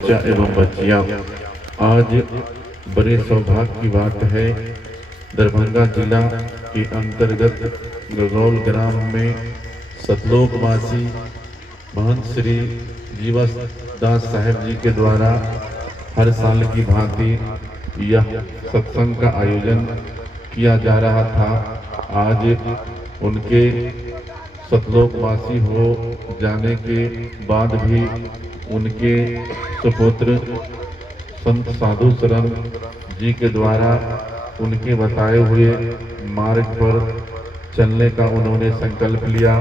बच्चा एवं बच्चियां, आज बड़े सौभाग्य की बात है। दरभंगा जिला के अंतर्गत गगौल ग्राम में सतलोकवासी महंत श्री जीवस दास साहेब जी के द्वारा हर साल की भांति यह सत्संग का आयोजन किया जा रहा था। आज उनके सतलोकवासी हो जाने के बाद भी उनके सुपुत्र संत साधु शरण जी के द्वारा उनके बताए हुए मार्ग पर चलने का उन्होंने संकल्प लिया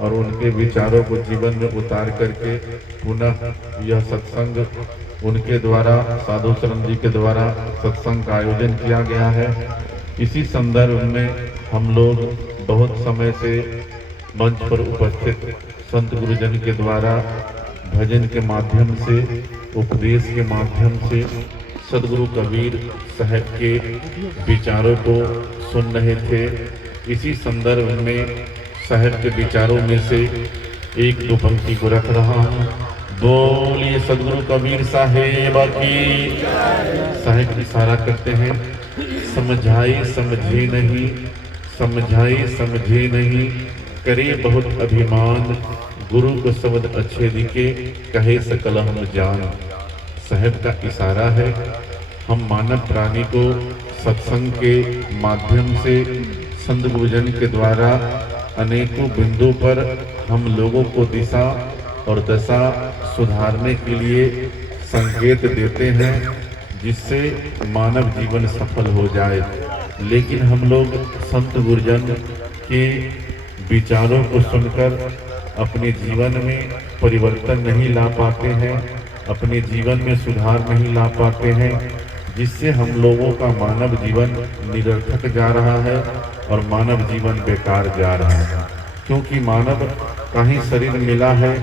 और उनके विचारों को जीवन में उतार करके पुनः यह सत्संग उनके द्वारा साधु शरण जी के द्वारा सत्संग का आयोजन किया गया है। इसी संदर्भ में हम लोग बहुत समय से मंच पर उपस्थित संत गुरुजन के द्वारा भजन के माध्यम से, उपदेश के माध्यम से सदगुरु कबीर साहब के विचारों को सुन रहे थे। इसी संदर्भ में साहब के विचारों में से एक दो पंक्ति को रख रहा हूँ। बोलिए सदगुरु कबीर साहेब की। साहब इशारा करते हैं, समझाई समझे नहीं, समझाई समझे नहीं, करे बहुत अभिमान, गुरु को शब्द अच्छे दिखे, कहे सकल हम जान। साहब का इशारा है, हम मानव प्राणी को सत्संग के माध्यम से संत गुरुजन के द्वारा अनेकों बिंदु पर हम लोगों को दिशा और दशा सुधारने के लिए संकेत देते हैं, जिससे मानव जीवन सफल हो जाए। लेकिन हम लोग संत गुरुजन के विचारों को सुनकर अपने जीवन में परिवर्तन नहीं ला पाते हैं, अपने जीवन में सुधार नहीं ला पाते हैं, जिससे हम लोगों का मानव जीवन निरर्थक जा रहा है और मानव जीवन बेकार जा रहा है। क्योंकि मानव का ही शरीर मिला है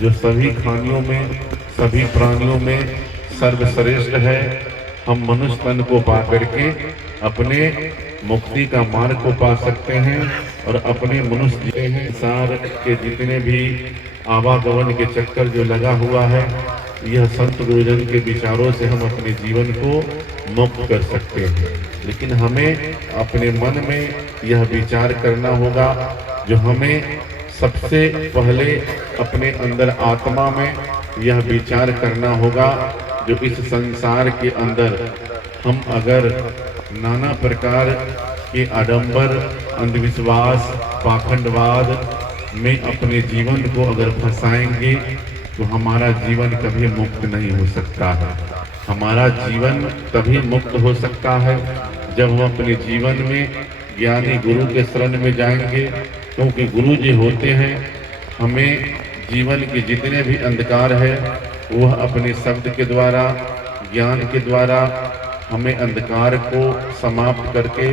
जो सभी खानियों में, सभी प्राणियों में सर्वश्रेष्ठ है। हम मनुष्य तन को पा करके अपने मुक्ति का मार्ग को पा सकते हैं और अपने मनुष्य संसार के जितने भी आवागमन के चक्कर जो लगा हुआ है, यह संत गुरुजन के विचारों से हम अपने जीवन को मुक्त कर सकते हैं। लेकिन हमें अपने मन में यह विचार करना होगा, जो हमें सबसे पहले अपने अंदर आत्मा में यह विचार करना होगा, जो इस संसार के अंदर हम अगर नाना प्रकार के आडंबर, अंधविश्वास, पाखंडवाद में अपने जीवन को अगर फंसाएंगे तो हमारा जीवन कभी मुक्त नहीं हो सकता है। हमारा जीवन तभी मुक्त हो सकता है जब हम अपने जीवन में ज्ञानी गुरु के शरण में जाएंगे, क्योंकि गुरु जी होते हैं हमें जीवन के जितने भी अंधकार है वह अपने शब्द के द्वारा, ज्ञान के द्वारा हमें अंधकार को समाप्त करके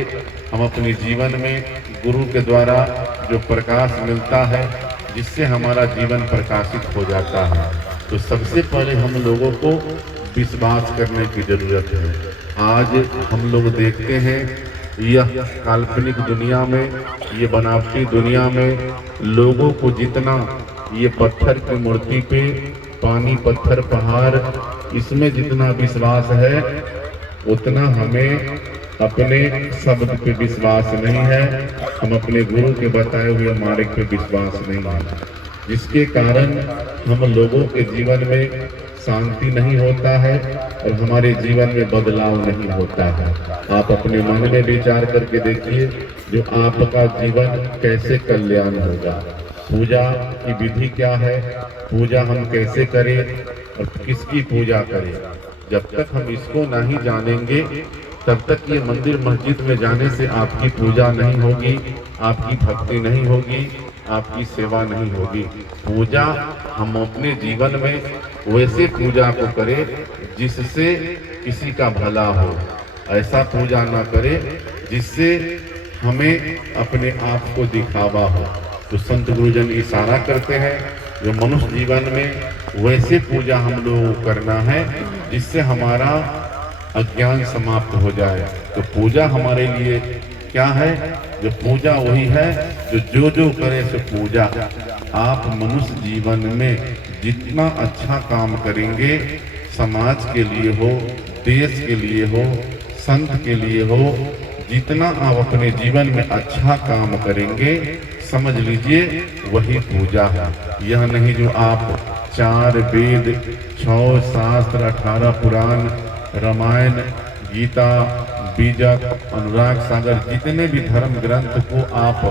हम अपने जीवन में गुरु के द्वारा जो प्रकाश मिलता है, जिससे हमारा जीवन प्रकाशित हो जाता है। तो सबसे पहले हम लोगों को विश्वास करने की जरूरत है। आज हम लोग देखते हैं यह काल्पनिक दुनिया में, ये बनावटी दुनिया में लोगों को जितना ये पत्थर की मूर्ति पे, पानी, पत्थर, पहाड़, इसमें जितना विश्वास है उतना हमें अपने शब्द पे विश्वास नहीं है, हम अपने गुरु के बताए हुए मार्ग पे विश्वास नहीं है, जिसके कारण हम लोगों के जीवन में शांति नहीं होता है और हमारे जीवन में बदलाव नहीं होता है। आप अपने मन में विचार करके देखिए, जो आपका जीवन कैसे कल्याण होगा। पूजा की विधि क्या है, पूजा हम कैसे करें और किसकी पूजा करें, जब तक हम इसको नहीं जानेंगे तब तक ये मंदिर मस्जिद में जाने से आपकी पूजा नहीं होगी, आपकी भक्ति नहीं होगी, आपकी सेवा नहीं होगी। पूजा हम अपने जीवन में वैसे पूजा को करें जिससे किसी का भला हो, ऐसा पूजा ना करें जिससे हमें अपने आप को दिखावा हो। तो संत गुरुजन इशारा करते हैं, जो मनुष्य जीवन में वैसे पूजा हम लोगों को करना है जिससे हमारा अज्ञान समाप्त हो जाए। तो पूजा हमारे लिए क्या है? जो पूजा वही है जो जो करे सो पूजा। आप मनुष्य जीवन में जितना अच्छा काम करेंगे समाज के लिए हो, देश के लिए हो, संत के लिए हो, जितना आप अपने जीवन में अच्छा काम करेंगे समझ लीजिए वही पूजा है। यह नहीं जो आप 4 वेद, 6 शास्त्र, 18 पुराण, रामायण, गीता, बीजक, अनुराग सागर, जितने भी धर्म ग्रंथ को आप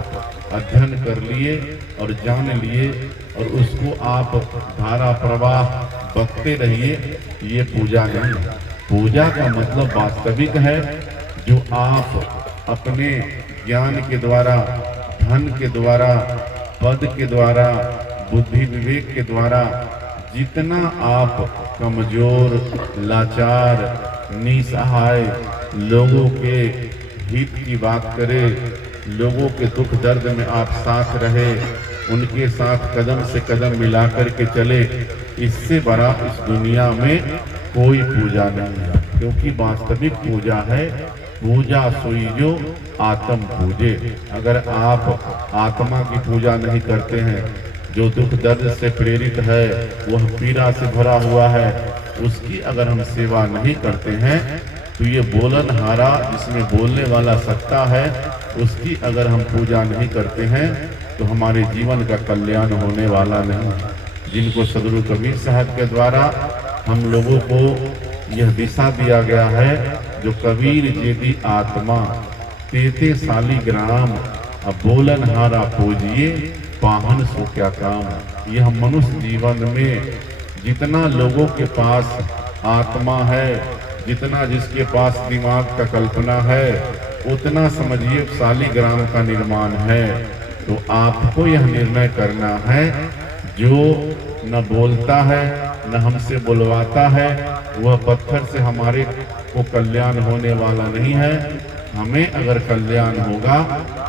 अध्ययन कर लिए और जान लिए और उसको आप धारा प्रवाह बकते रहिए, ये पूजा नहीं है। पूजा का मतलब वास्तविक है जो आप अपने ज्ञान के द्वारा, धन के द्वारा, पद के द्वारा, बुद्धि विवेक के द्वारा जितना आप कमजोर, लाचार, निसहाय लोगों के हित की बात करें, लोगों के दुख दर्द में आप साथ रहे, उनके साथ कदम से कदम मिलाकर के चले, इससे बड़ा इस दुनिया में कोई पूजा नहीं है। क्योंकि वास्तविक पूजा है पूजा सोई जो आत्म पूजे। अगर आप आत्मा की पूजा नहीं करते हैं, जो दुख दर्द से प्रेरित है, वह पीड़ा से भरा हुआ है, उसकी अगर हम सेवा नहीं करते हैं तो ये बोलनहारा जिसमें बोलने वाला सत्ता है, उसकी अगर हम पूजा नहीं करते हैं तो हमारे जीवन का कल्याण होने वाला नहीं। जिनको सदगुरु कबीर साहब के द्वारा हम लोगों को यह दिशा दिया गया है, जो कबीर जेदी आत्मा तेते सालीग्राम, अब बोलनहारा पूजिए पाहन सो क्या काम। यह मनुष्य जीवन में जितना लोगों के पास आत्मा है, जितना जिसके पास दिमाग का कल्पना है, उतना समझिए सालीग्राम का निर्माण है। तो आपको यह निर्णय करना है, जो न बोलता है न हमसे बुलवाता है, वह पत्थर से हमारे को कल्याण होने वाला नहीं है। हमें अगर कल्याण होगा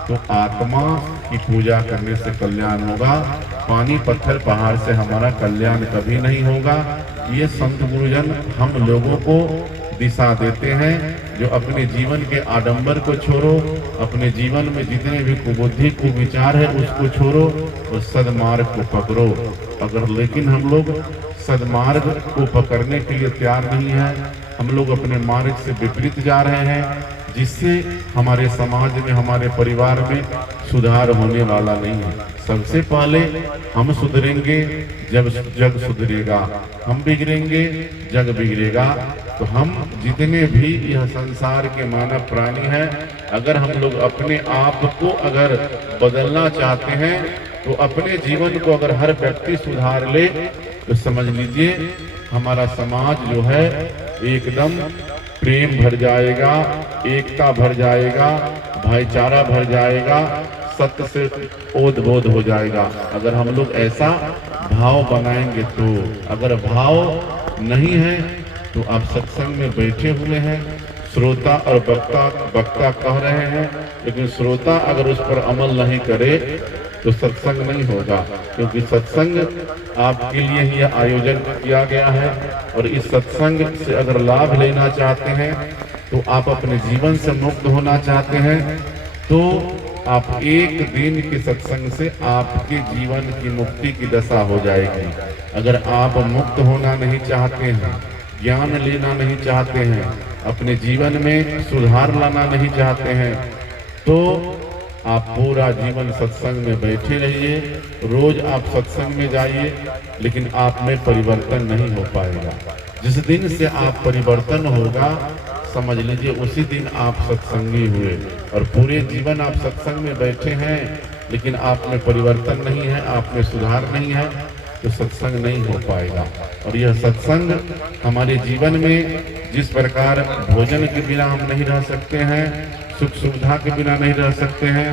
तो आत्मा की पूजा करने से कल्याण होगा। पानी पत्थर पहाड़ से हमारा कल्याण कभी नहीं होगा। ये संत गुरुजन हम लोगों को दिशा देते हैं, जो अपने जीवन के आडंबर को छोड़ो, अपने जीवन में जितने भी कुबुद्धि कुविचार है उसको छोड़ो और सदमार्ग को पकड़ो। अगर लेकिन हम लोग सदमार्ग को पकड़ने के लिए तैयार नहीं है, हम लोग अपने मार्ग से विपरीत जा रहे हैं, जिससे हमारे समाज में, हमारे परिवार में सुधार होने वाला नहीं है। सबसे पहले हम सुधरेंगे जब जग सुधरेगा, हम बिगड़ेंगे जग बिगड़ेगा। तो हम जितने भी यह संसार के मानव प्राणी हैं, अगर हम लोग अपने आप को अगर बदलना चाहते हैं, तो अपने जीवन को अगर हर व्यक्ति सुधार ले तो समझ लीजिए हमारा समाज जो है एकदम प्रेम भर जाएगा, एकता भर जाएगा, भाईचारा भर जाएगा, सत्य से ओत बोध हो जाएगा। अगर हम लोग ऐसा भाव बनाएंगे तो। अगर भाव नहीं है तो आप सत्संग में बैठे हुए हैं, श्रोता और वक्ता कह रहे हैं, लेकिन श्रोता अगर उस पर अमल नहीं करे तो सत्संग नहीं होगा। क्योंकि सत्संग आपके लिए ही आयोजन किया गया है, और इस सत्संग से अगर लाभ लेना चाहते हैं, तो आप अपने जीवन से मुक्त होना चाहते हैं, तो आप एक दिन के सत्संग से आपके जीवन की मुक्ति की दशा हो जाएगी। अगर आप मुक्त होना नहीं चाहते हैं, ज्ञान लेना नहीं चाहते हैं, अपने जीवन में सुधार लाना नहीं चाहते हैं, तो आप पूरा जीवन सत्संग में बैठे रहिए, रोज आप सत्संग में जाइए, लेकिन आप में परिवर्तन नहीं हो पाएगा। जिस दिन से आप परिवर्तन होगा, समझ लीजिए उसी दिन आप सत्संगी हुए। और पूरे जीवन आप सत्संग में बैठे हैं, लेकिन आप में परिवर्तन नहीं है, आप में सुधार नहीं है, तो सत्संग नहीं हो पाएगा। और यह सत्संग हमारे जीवन में जिस प्रकार भोजन के बिना हम नहीं रह सकते हैं, सुख सुविधा के बिना नहीं रह सकते हैं,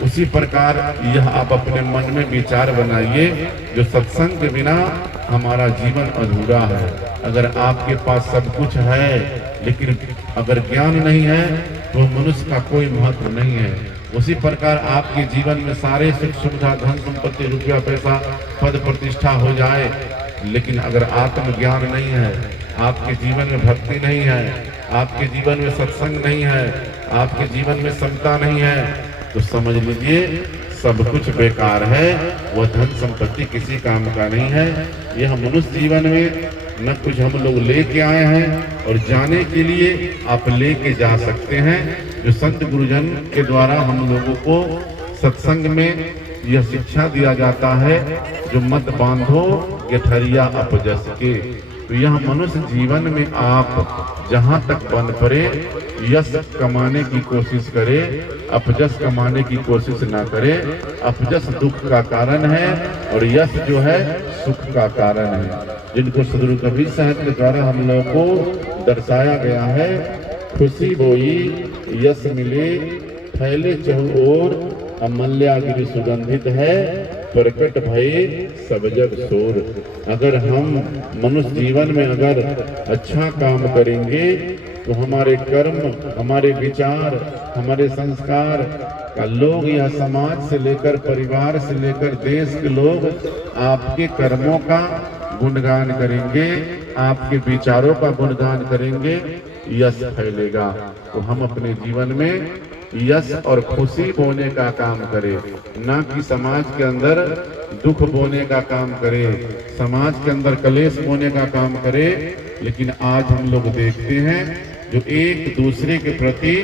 उसी प्रकार यह आप अपने मन में विचार बनाइए, जो सत्संग के बिना हमारा जीवन अधूरा है। अगर आपके पास सब कुछ है, लेकिन अगर ज्ञान नहीं है, तो मनुष्य का कोई महत्व नहीं है। उसी प्रकार आपके जीवन में सारे सुख सुविधा, धन संपत्ति, रुपया पैसा, पद प्रतिष्ठा हो जाए, लेकिन अगर आत्मज्ञान नहीं है, आपके जीवन में भक्ति नहीं है, आपके जीवन में सत्संग नहीं है, आपके जीवन में समता नहीं है, तो समझ लीजिए सब कुछ बेकार है। वह धन संपत्ति किसी काम का नहीं है। यह मनुष्य जीवन में न कुछ हम लोग लेके आए हैं, और जाने के लिए आप लेके जा सकते हैं। जो संत गुरुजन के द्वारा हम लोगों को सत्संग में यह शिक्षा दिया जाता है, जो मत बांधो गठरिया अपजस के। तो यह मनुष्य जीवन में आप जहाँ तक बन पड़े यश कमाने की कोशिश करे, अपजस कमाने की कोशिश ना करे। अपजस दुख का कारण है और यश जो है सुख का कारण है, जिनको सदगुरु कबीर साहब के द्वारा हम लोगों को दर्शाया गया है। खुशी बोई यश मिले फैले चहु ओर, अमल्यागिरि सुगंधित है प्रकट भये सब जग शोर। अगर हम मनुष्य जीवन में अगर अच्छा काम करेंगे तो हमारे कर्म, हमारे विचार, हमारे संस्कार का लोग, यह समाज से लेकर परिवार से लेकर देश के लोग आपके कर्मों का गुणगान करेंगे, आपके विचारों का गुणगान करेंगे, यश फैलेगा। तो हम अपने जीवन में यश और खुशी बोने का काम करें, ना कि समाज के अंदर दुख बोने का काम करें, समाज के अंदर कलेश बोने का काम करें। लेकिन आज हम लोग देखते हैं जो एक दूसरे के प्रति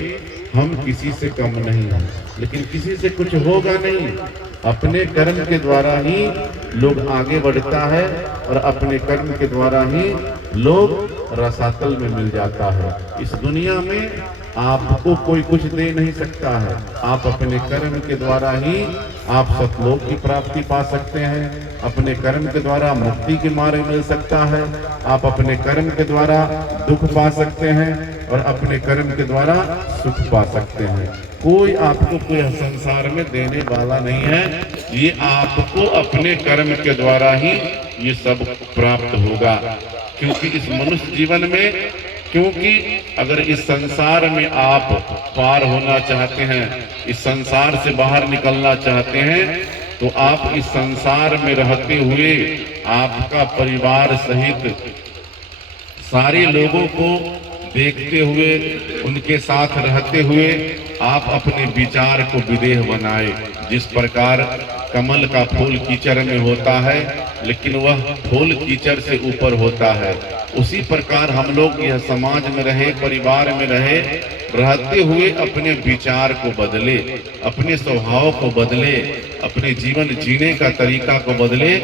हम किसी से कम नहीं हैं, लेकिन किसी से कुछ होगा नहीं। अपने कर्म के द्वारा ही लोग आगे बढ़ता है और अपने कर्म के द्वारा ही लोग रसातल में मिल जाता है। इस दुनिया में आपको कोई कुछ दे नहीं सकता है। आप अपने कर्म के द्वारा ही आप सतलोक की प्राप्ति पा सकते हैं, अपने कर्म के द्वारा मुक्ति के मार्ग मिल सकता है, आप अपने कर्म के द्वारा दुख पा सकते हैं और अपने कर्म के द्वारा सुख पा सकते हैं। कोई आपको कोई संसार में देने वाला नहीं है, ये आपको अपने कर्म के द्वारा ही ये सब प्राप्त होगा। क्योंकि इस मनुष्य जीवन में, क्योंकि अगर इस संसार में आप पार होना चाहते हैं, इस संसार से बाहर निकलना चाहते हैं, तो आप इस संसार में रहते हुए आपका परिवार सहित सारे लोगों को देखते हुए, उनके साथ रहते हुए आप अपने विचार को विदेह बनाए। जिस प्रकार कमल का फूल कीचड़ में होता है लेकिन वह फूल कीचड़ से ऊपर होता है, उसी प्रकार हम लोग यह समाज में रहे, परिवार में रहे, रहते हुए अपने विचार को बदले, अपने स्वभाव को बदले, अपने जीवन जीने का तरीका को बदले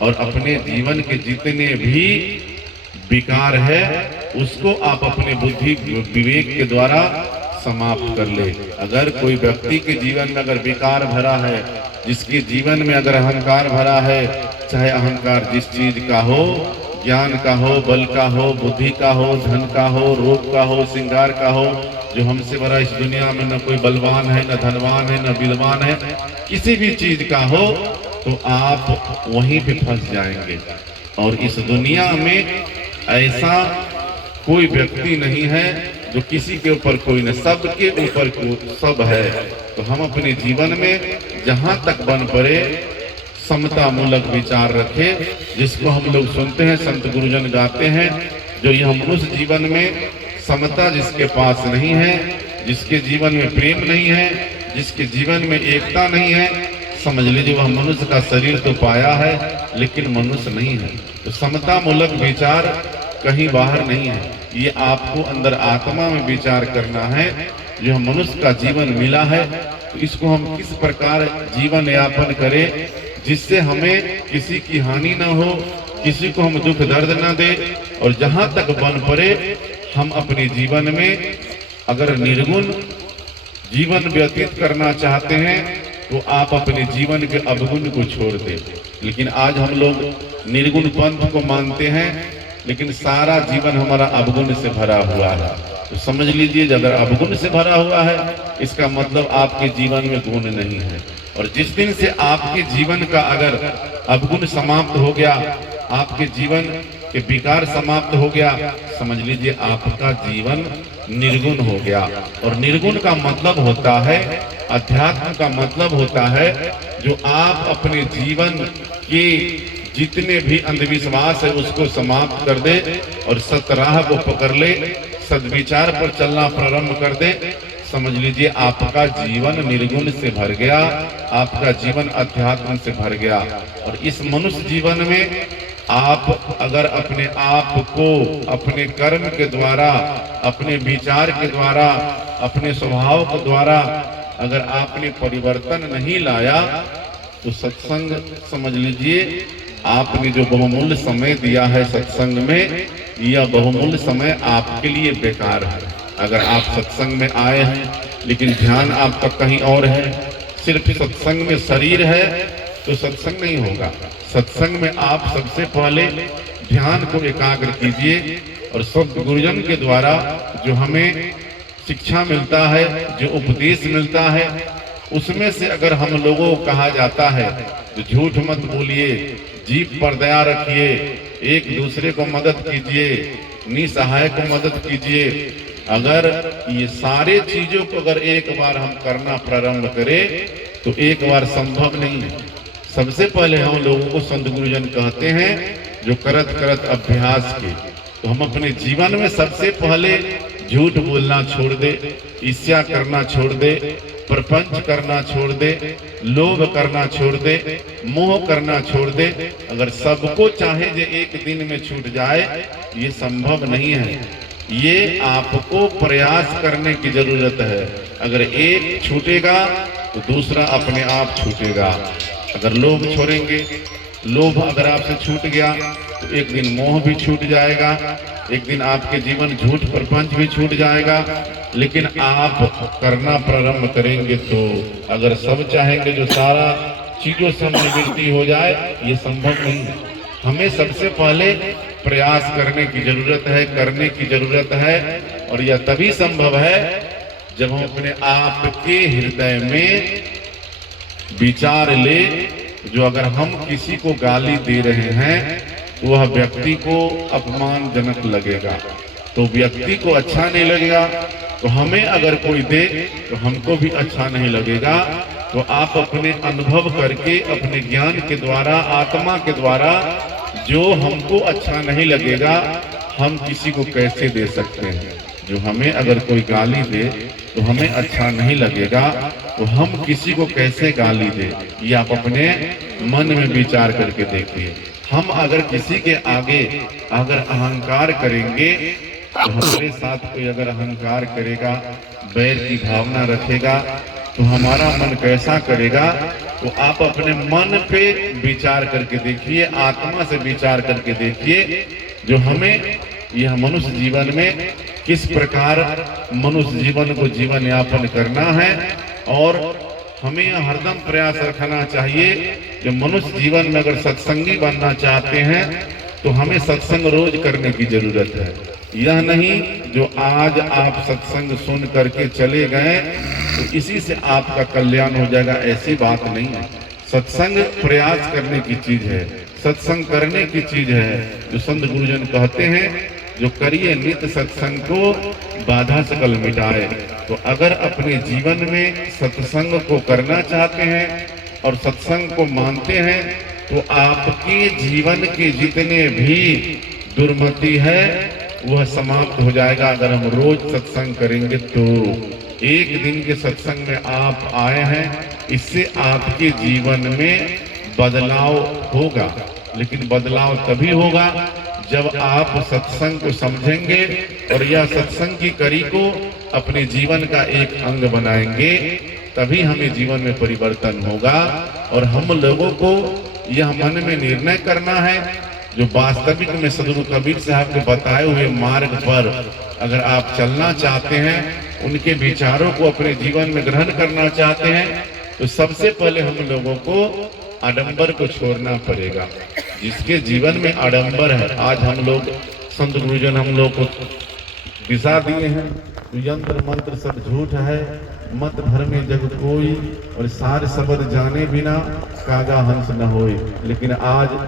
और अपने जीवन के जितने भी विकार है उसको आप अपने बुद्धि विवेक के द्वारा समाप्त कर ले। अगर कोई व्यक्ति के जीवन में अगर विकार भरा है, जिसके जीवन में अगर अहंकार भरा है, चाहे अहंकार जिस चीज का हो, ज्ञान का हो, बल का हो, बुद्धि का हो, धन का हो, रूप का हो, श्रृंगार का हो, जो हमसे बड़ा इस दुनिया में न कोई बलवान है, न धनवान है, न विद्वान है, किसी भी चीज का हो, तो आप वहीं पे फंस जाएंगे। और इस दुनिया में ऐसा कोई व्यक्ति नहीं है जो किसी के ऊपर कोई न, सबके ऊपर सब है। तो हम अपने जीवन में जहां तक बन पड़े समता मूलक विचार रखें, जिसको हम लोग सुनते हैं, संत गुरुजन गाते हैं, जो यह मनुष्य जीवन में समता जिसके पास नहीं है, जिसके जीवन में प्रेम नहीं है, जिसके जीवन में एकता नहीं है, समझ लीजिए वह मनुष्य का शरीर तो पाया है लेकिन मनुष्य नहीं है। तो समता मूलक विचार कहीं बाहर नहीं है, ये आपको अंदर आत्मा में विचार करना है। जो मनुष्य का जीवन मिला है तो इसको हम किस प्रकार जीवन यापन करें जिससे हमें किसी की हानि ना हो, किसी को हम दुख दर्द ना दे, और जहां तक बन पड़े हम अपने जीवन में अगर निर्गुण जीवन व्यतीत करना चाहते हैं तो आप अपने जीवन के अवगुण को छोड़ दें। लेकिन आज हम लोग निर्गुण पंथ को मानते हैं, लेकिन सारा जीवन हमारा अवगुण से भरा हुआ है। तो समझ लीजिए अगर अवगुण से भरा हुआ है इसका मतलब आपके जीवन में गुण नहीं है। और जिस दिन से आपके जीवन का अगर अवगुण समाप्त हो गया, आपके जीवन के विकार समाप्त हो गया, समझ लीजिए आपका जीवन निर्गुण हो गया। और निर्गुण का मतलब होता है, अध्यात्म का मतलब होता है, जो आप अपने जीवन के जितने भी अंधविश्वास है उसको समाप्त कर दे और सतराह को पकड़ ले, सद्विचार पर चलना प्रारंभ कर दे। समझ लीजिए आपका जीवन निर्गुण से भर गया, आपका जीवन अध्यात्म से भर गया। और इस मनुष्य जीवन में आप आप अगर अपने आप को अपने कर्म के द्वारा, अपने विचार के द्वारा, अपने स्वभाव के द्वारा अगर आपने परिवर्तन नहीं लाया तो सत्संग समझ लीजिए आपने जो बहुमूल्य समय दिया है सत्संग में, यह बहुमूल्य समय आपके लिए बेकार है। अगर आप सत्संग में आए हैं लेकिन ध्यान आपका कहीं और है, सिर्फ सत्संग में शरीर है तो सत्संग नहीं होगा। सत्संग में आप सबसे पहले ध्यान को एकाग्र कीजिए और सब गुरुजन के द्वारा जो हमें शिक्षा मिलता है, जो उपदेश मिलता है, उसमें से अगर हम लोगों को कहा जाता है तो झूठ मत बोलिए, जीभ पर दया रखिए, एक दूसरे को मदद कीजिए, निसहाय को मदद कीजिए, अगर ये सारे चीजों को अगर एक बार हम करना प्रारंभ करें तो एक बार संभव नहीं है। सबसे पहले हम लोगों को संत गुरुजन कहते हैं जो करत करत अभ्यास के, तो हम अपने जीवन में सबसे पहले झूठ बोलना छोड़ दे, ईर्ष्या करना छोड़ दे, प्रपंच करना छोड़ दे, लोभ करना छोड़ दे, मोह करना छोड़ दे। अगर सबको चाहे जो एक दिन में छूट जाए, ये संभव नहीं है। ये आपको प्रयास करने की जरूरत है। अगर एक छूटेगा तो दूसरा अपने आप छूटेगा। अगर लोभ छोड़ेंगे, लोभ अगर आपसे छूट गया तो एक दिन मोह भी छूट जाएगा, एक दिन आपके जीवन झूठ प्रपंच भी छूट जाएगा। लेकिन आप करना प्रारंभ करेंगे तो अगर सब चाहेंगे जो सारा चीजों से निवृत्ति हो जाए, ये संभव नहीं है। हमें सबसे पहले प्रयास करने की जरूरत है, करने की जरूरत है, और यह तभी संभव है जब हम अपने आप के हृदय में विचार ले जो अगर हम किसी को गाली दे रहे हैं तो वह व्यक्ति को अपमानजनक लगेगा, तो व्यक्ति को अच्छा नहीं लगेगा, तो हमें अगर कोई दे तो हमको भी अच्छा नहीं लगेगा। तो आप अपने अनुभव करके, अपने ज्ञान के द्वारा, आत्मा के द्वारा जो हमको अच्छा नहीं लगेगा हम किसी को कैसे दे सकते हैं। जो हमें अगर कोई गाली दे तो हमें अच्छा नहीं लगेगा, तो हम किसी को कैसे गाली दे, ये आप अपने मन में विचार करके देखिए। हम अगर किसी के आगे अगर अहंकार करेंगे तो हमारे साथ कोई अगर अहंकार करेगा, बैर की भावना रखेगा, तो हमारा मन कैसा करेगा। तो आप अपने मन पे विचार करके देखिए, आत्मा से विचार करके देखिए, जो हमें यह मनुष्य जीवन में किस प्रकार मनुष्य जीवन को जीवन यापन करना है। और हमें हरदम प्रयास रखना चाहिए कि मनुष्य जीवन में अगर सत्संगी बनना चाहते हैं तो हमें सत्संग रोज करने की जरूरत है। यह नहीं जो आज आप सत्संग सुन करके चले गए तो इसी से आपका कल्याण हो जाएगा, ऐसी बात नहीं है। सत्संग प्रयास करने की चीज है, सत्संग करने की चीज है। जो संत गुरुजन कहते हैं जो करिए नित्य सत्संग को बाधा सकल मिटाए। तो अगर अपने जीवन में सत्संग को करना चाहते हैं और सत्संग को मानते हैं तो आपके जीवन के जितने भी दुर्मति है वह समाप्त हो जाएगा। अगर हम रोज सत्संग करेंगे तो एक दिन के सत्संग में आप आए हैं, इससे आपके जीवन में बदलाव होगा। लेकिन बदलाव तभी होगा जब आप सत्संग को समझेंगे और यह सत्संग की कड़ी को अपने जीवन का एक अंग बनाएंगे, तभी हमें जीवन में परिवर्तन होगा। और हम लोगों को यह मन में निर्णय करना है जो वास्तविक में सदगुरु कबीर साहब के बताए हुए मार्ग पर अगर आप चलना चाहते हैं, उनके विचारों को अपने जीवन में ग्रहण करना चाहते हैं, तो सबसे पहले हम लोगों को आडंबर को छोड़ना पड़ेगा। जिसके जीवन में आडंबर है, आज हम लोग संत गुरुजन हम लोग को दिशा दिए हैं, तो यंत्र मंत्र सब झूठ है, मत भर में जग कोई, और सार शब्द जाने बिना कागा हंस न होए। लेकिन आज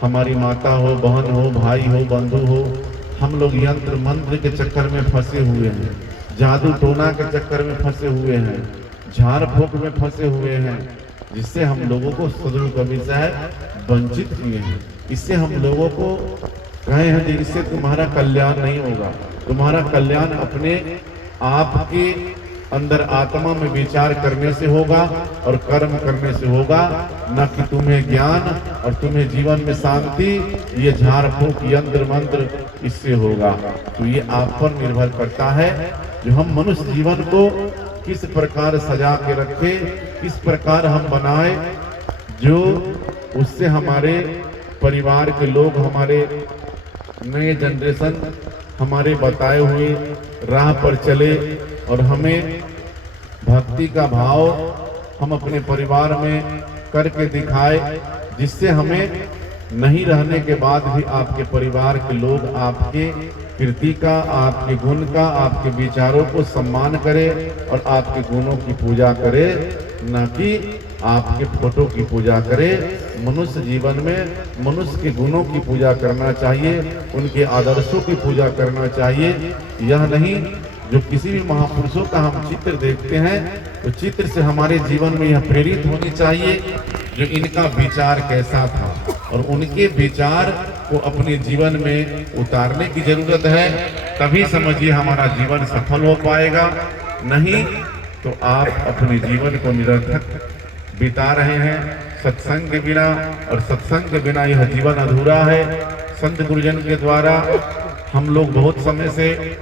हमारी माता हो, बहन हो, भाई हो, बंधु हो, हम लोग यंत्र मंत्र के चक्कर में फंसे हुए हैं, जादू टोना के चक्कर में फंसे हुए हैं, झाड़ फूक में फंसे हुए हैं, जिससे हम लोगों को सदगुरु कबीर साहब वंचित किए हैं। इससे हम लोगों को कहे हैं कि इससे तुम्हारा कल्याण नहीं होगा। तुम्हारा कल्याण अपने आप के अंदर आत्मा में विचार करने से होगा और कर्म करने से होगा, न कि तुम्हें ज्ञान और तुम्हें जीवन में शांति, ये झाड़ फूक यंत्र मंत्र इससे होगा। तो ये आप पर निर्भर करता है जो हम मनुष्य जीवन को किस प्रकार सजा के रखे, किस प्रकार हम बनाए, जो उससे हमारे परिवार के लोग, हमारे नए जनरेशन हमारे बताए हुए राह पर चले और हमें भक्ति का भाव हम अपने परिवार में करके दिखाए, जिससे हमें नहीं रहने के बाद भी आपके परिवार के लोग आपके कीर्ति का, आपके गुण का, आपके विचारों को सम्मान करे और आपके गुणों की पूजा करे, न कि आपके फोटो की पूजा करे। मनुष्य जीवन में मनुष्य के गुणों की पूजा करना चाहिए, उनके आदर्शों की पूजा करना चाहिए। यह नहीं जो किसी भी महापुरुषों का हम चित्र देखते हैं तो चित्र से हमारे जीवन में यह प्रेरित होनी चाहिए जो इनका विचार कैसा था, और उनके विचार को अपने जीवन में उतारने की जरूरत है। तभी समझिए हमारा जीवन सफल हो पाएगा, नहीं तो आप अपने जीवन को निरर्थक बिता रहे हैं सत्संग के बिना, और सत्संग के बिना यह जीवन अधूरा है। संत गुरुजन के द्वारा हम लोग बहुत समय से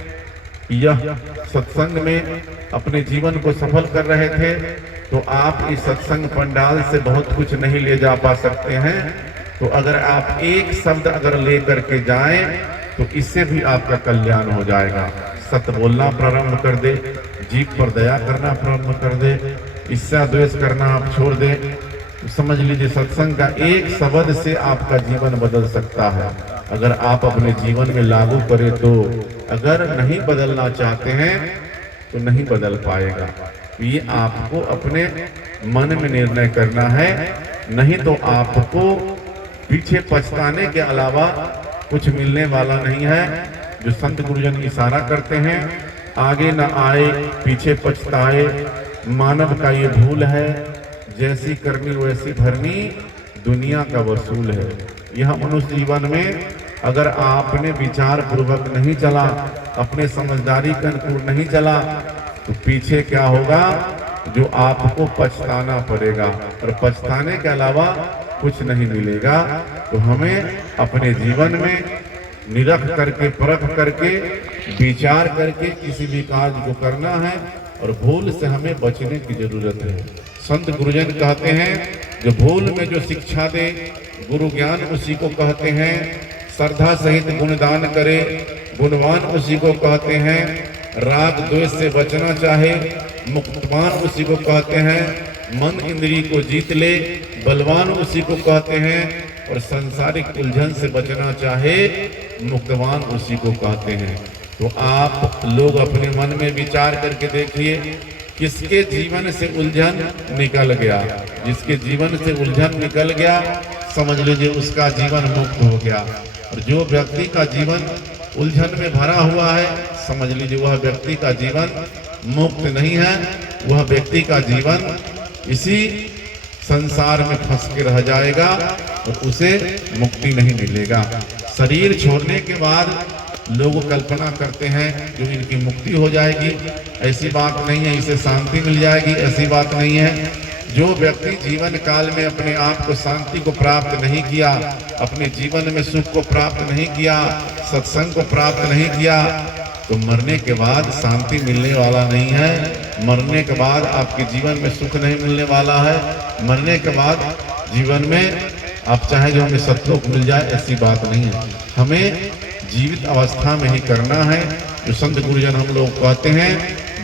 यह सत्संग में अपने जीवन को सफल कर रहे थे, तो आप इस सत्संग पंडाल से बहुत कुछ नहीं ले जा पा सकते हैं। तो अगर आप एक शब्द अगर ले करके जाएं तो इससे भी आपका कल्याण हो जाएगा। सत्य बोलना प्रारंभ कर दे, जीव पर दया करना प्रारंभ कर दे, ईर्ष्या द्वेष करना आप छोड़ दे। तो समझ लीजिए सत्संग का एक शब्द से आपका जीवन बदल सकता है, अगर आप अपने जीवन में लागू करें तो। अगर नहीं बदलना चाहते हैं तो नहीं बदल पाएगा। ये आपको अपने मन में निर्णय करना है, नहीं तो आपको पीछे पछताने के अलावा कुछ मिलने वाला नहीं है। जो संत गुरुजन इशारा करते हैं, आगे न आए पीछे पछताए, मानव का ये भूल है, जैसी करनी वैसी भरनी, दुनिया का वसूल है। यह मनुष्य जीवन में अगर आपने विचार पूर्वक नहीं चला, अपने समझदारी के अनुकूल नहीं चला, तो पीछे क्या होगा, जो आपको पछताना पड़ेगा, और पछताने के अलावा कुछ नहीं मिलेगा। तो हमें अपने जीवन में निरख करके, परख करके, विचार करके किसी भी कार्य को करना है, और भूल से हमें बचने की जरूरत है। संत गुरुजन कहते हैं जो भूल में जो शिक्षा दे, गुरु ज्ञान उसी को कहते हैं। श्रद्धा सहित गुणदान करे, गुणवान उसी को कहते हैं। राग द्वेष से बचना चाहे, मुक्तवान उसी को कहते हैं। मन इंद्री को जीत ले, बलवान उसी को कहते हैं। और संसारिक उलझन से बचना चाहे, मुक्तवान उसी को कहते हैं। तो आप लोग अपने मन में विचार करके देखिए, किसके जीवन से उलझन निकल गया। जिसके जीवन से उलझन निकल गया, समझ लीजिए उसका जीवन मुक्त हो गया। और जो व्यक्ति का जीवन उलझन में भरा हुआ है, समझ लीजिए वह व्यक्ति का जीवन मुक्त नहीं है। वह व्यक्ति का जीवन इसी संसार में फंस के रह जाएगा और उसे मुक्ति नहीं मिलेगा। शरीर छोड़ने के बाद लोग कल्पना करते हैं जो इनकी मुक्ति हो जाएगी, ऐसी बात नहीं है। इसे शांति मिल जाएगी, ऐसी बात नहीं है। जो व्यक्ति जीवन काल में अपने आप को शांति को प्राप्त नहीं किया, अपने जीवन में सुख को प्राप्त नहीं किया, सत्संग को प्राप्त नहीं किया, तो मरने के बाद शांति मिलने वाला नहीं है। मरने के बाद आपके जीवन में सुख नहीं मिलने वाला है। मरने के बाद जीवन में आप चाहे जो हमें सतलोक मिल जाए, ऐसी बात नहीं है। हमें जीवित अवस्था में ही करना है। जो संत गुरुजन हम लोग कहते हैं,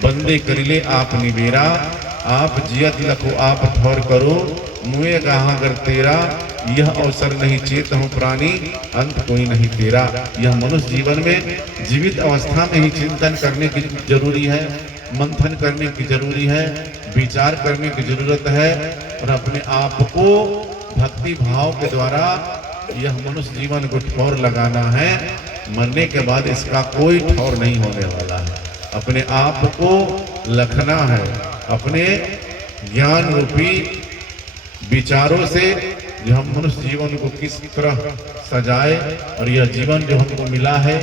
बंदे करिले आप निबेरा, आप जियत लखो आप ठौर करो, मुए गाहा अगर तेरा, यह अवसर नहीं चेत हूँ प्राणी, अंत कोई नहीं तेरा। यह मनुष्य जीवन में जीवित अवस्था में ही चिंतन करने की जरूरी है, मंथन करने की जरूरी है, विचार करने की जरूरत है, और अपने आप को भक्ति भाव के द्वारा यह मनुष्य जीवन को ठौर लगाना है। मरने के बाद इसका कोई ठौर नहीं होने वाला है। अपने आप को लखना है, अपने ज्ञान रूपी विचारों से जो हम मनुष्य जीवन को किस तरह सजाए, और यह जीवन जो हमको मिला है,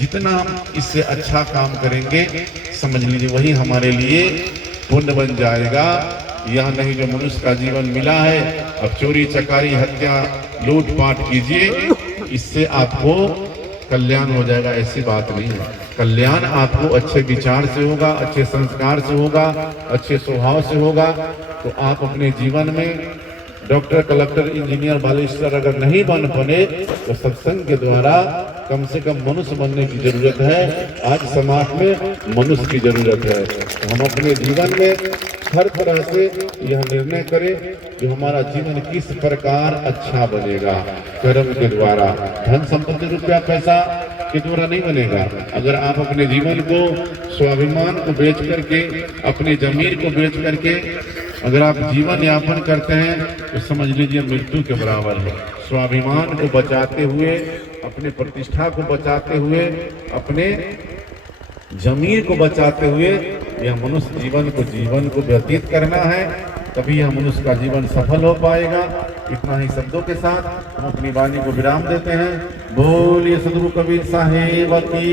जितना हम इससे अच्छा काम करेंगे, समझ लीजिए वही हमारे लिए पुण्य बन जाएगा। यह नहीं जो मनुष्य का जीवन मिला है अब चोरी चकारी हत्या लूटपाट कीजिए, इससे आपको कल्याण हो जाएगा, ऐसी बात नहीं है। कल्याण आपको अच्छे विचार से होगा, अच्छे संस्कार से होगा, अच्छे स्वभाव से होगा। तो आप अपने जीवन में डॉक्टर, कलेक्टर, इंजीनियर, बालिस्टर अगर नहीं बन बने तो सत्संग के द्वारा कम से कम मनुष्य बनने की जरूरत है। आज समाज में मनुष्य की जरूरत है। तो हम अपने जीवन में हर तरह से यह निर्णय करें कि हमारा जीवन किस प्रकार अच्छा बनेगा। कर्म के द्वारा, धन संपत्ति रुपया पैसा के द्वारा नहीं बनेगा। अगर आप अपने जीवन को, स्वाभिमान को बेच करके, अपने जमीर को बेच करके अगर आप जीवन यापन करते हैं तो समझ लीजिए मृत्यु के बराबर है। स्वाभिमान को बचाते हुए, अपने प्रतिष्ठा को बचाते हुए, अपने जमीर को बचाते हुए यह मनुष्य जीवन को व्यतीत करना है, तभी यह मनुष्य का जीवन सफल हो पाएगा। इतना ही शब्दों के साथ हम अपनी वाणी को विराम देते हैं। बोलिए सदगुरु कबीर साहेब की।